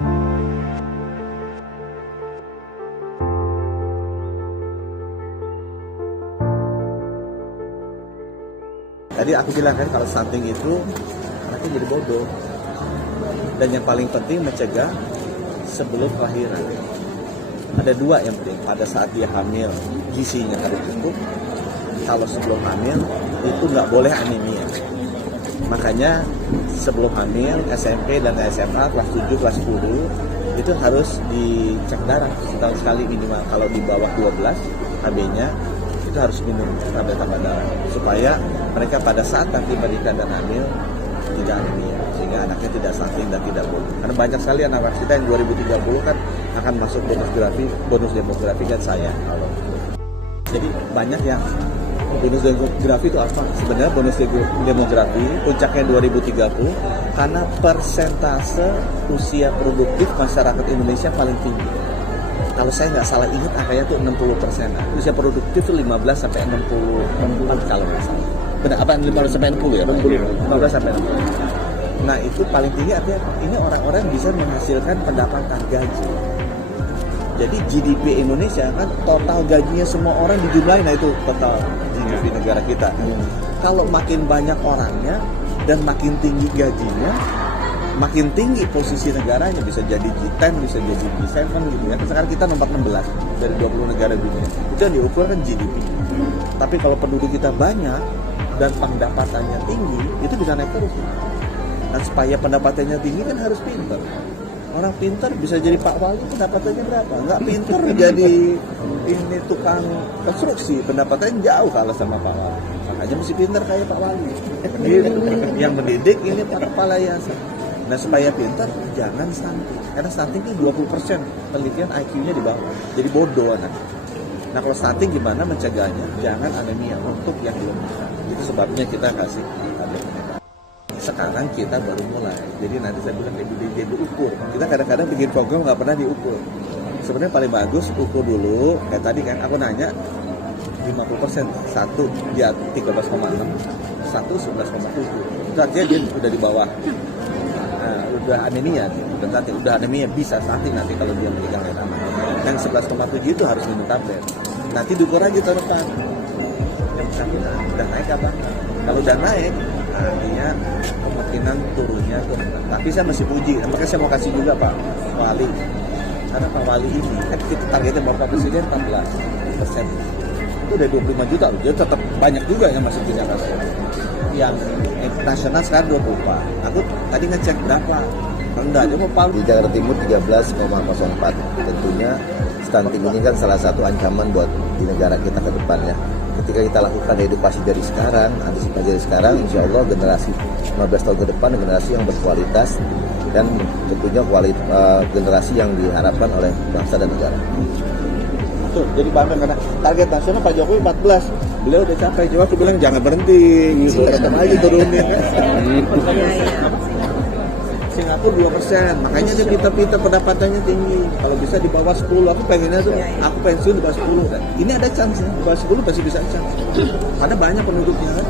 Tadi aku bilang kan kalau stunting itu anaknya jadi bodoh. Dan yang paling penting mencegah sebelum kelahiran. Ada dua yang penting. Pada saat dia hamil, gizinya harus cukup. Kalau sebelum hamil, itu nggak boleh anemia. Makanya sebelum hamil, SMP dan SMA kelas 7, kelas 10 itu harus dicek darah setahun sekali minimal. Kalau di bawah 12 HB-nya itu harus minum tablet tambah darah supaya mereka pada saat nanti menikah dan hamil tidak anemia, sehingga anaknya tidak stunting dan tidak bodoh. Karena banyak sekali anak kita yang 2030 kan akan masuk bonus demografi kan saya. Jadi banyak yang bonus demografi itu apa? Sebenarnya bonus demografi puncaknya 2030 karena persentase usia produktif masyarakat Indonesia paling tinggi. Kalau saya nggak salah ingat angkanya itu 60%. Usia produktif itu 15 sampai 60 kalau nggak salah. Benar apa 15 sampai 60 ya? 15 sampai 60. Nah itu paling tinggi artinya ini orang-orang bisa menghasilkan pendapatan gaji. Jadi GDP Indonesia kan total gajinya semua orang dijumlahin, nah itu total GDP negara kita. Kalau makin banyak orangnya dan makin tinggi gajinya, makin tinggi posisi negaranya, bisa jadi G10, bisa jadi G7 gitu ya. Sekarang kita nomor 16 dari 20 negara dunia. Itu yang diukur kan GDP. Tapi kalau penduduk kita banyak dan pendapatannya tinggi, itu bisa naik terus. Dan supaya pendapatannya tinggi kan harus pintar. Orang pintar bisa jadi Pak Wali, pendapatannya berapa? Nggak pintar jadi ini tukang konstruksi, pendapatannya jauh kalah sama Pak Wali. Makanya mesti pintar kayak Pak Wali. Yang mendidik ini para kepala yayasan. Nah supaya pintar, jangan stunting. Karena stunting itu 20% penelitian IQ-nya di bawah. Jadi bodoh anak. Nah kalau stunting gimana mencegahnya? Jangan anemia untuk yang belum bisa. Itu sebabnya kita kasih tablet. Sekarang kita baru mulai. Jadi nanti saya bilang diukur. Kita kadang-kadang bikin program nggak pernah diukur. Sebenarnya paling bagus ukur dulu. Kayak tadi kan aku nanya 50%. Satu dia 13,6, satu 11,7. Itu artinya dia udah di bawah. Udah anemia, udah anemia bisa stunting nanti kalau dia menikah dengan anak. Yang 11,7 itu harus minum tablet. Nanti diukur aja tahun depan. Yang bersangkutan udah naik apa? Kalau udah naik, artinya kemungkinan turunnya tuh. Tapi saya masih puji, makanya saya mau kasih juga Pak Wali. Karena Pak Wali ini, kita targetnya Bapak Presiden 14%. Itu udah 25 juta, jadi tetap banyak juga yang masih punya kasus. Yang nasional sekarang 24. Aku tadi ngecek berapa rendah aja mau paling di Jakarta Timur 13,04. Tentunya stunting ini kan salah satu ancaman buat di negara kita ke depannya. Ketika kita lakukan edukasi dari sekarang, antisipasi dari sekarang, insya Allah generasi 15 tahun ke depan generasi yang berkualitas dan tentunya generasi yang diharapkan oleh bangsa dan negara. Tuh, jadi bangga karena target nasional Pak Jokowi 14. Beliau udah capai, coba aku bilang jangan berhenti, gitu. Tetap aja turunin. Singapura 2%, makanya dia pintar-pintar pendapatannya tinggi. Kalau bisa di bawah 10, aku pengennya tuh, aku pensiun di bawah 10. Ini ada chance, di bawah 10 pasti bisa chance. Karena banyak penduduknya kan.